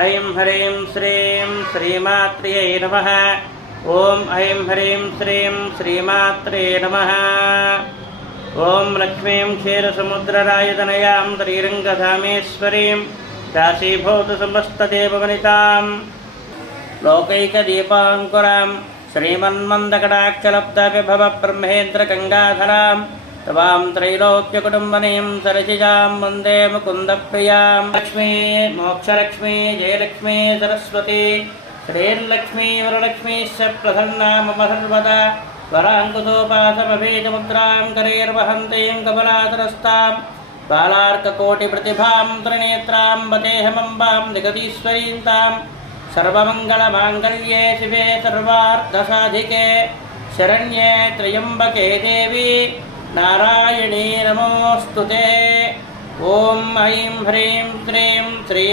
ऐं ह्रीं श्रीं श्रीमात्र्यै नमः। ॐ ऐं ह्रीं श्रीं श्रीमात्रे नमः। ॐ लक्ष्मीं क्षीरसमुद्ररायतनयां श्रीरङ्गधामेश्वरीं दासीभूतसमस्तदेववनितां लोकैकदीपाङ्कुरां श्रीमन्मन्दकटाक्षलब्धविभवब्रह्मेन्द्रगङ्गाधरां तवां त्रैलोक्यकुटुम्बनीं सरसिजां वन्दे मुकुन्दप्रियां। लक्ष्मी मोक्षलक्ष्मी जयलक्ष्मी सरस्वती श्रीर्लक्ष्मी वरलक्ष्मीश्च प्रसन्ना मम सर्वदा। वराङ्कुशोपासमभीजमुद्रां करैर्वहन्तीं कमलासनस्तां बालार्ककोटिप्रतिभां त्रिनेत्रां वदेहमम्बां निगतीश्वरीं तां। सर्वमङ्गलमाङ्गल्ये शिवे सर्वार्थसाधिके शरण्ये त्र्यम्बके देवी नारायणी नमोऽस्तुते। ॐ ऐं ह्रीं श्रीं श्रीं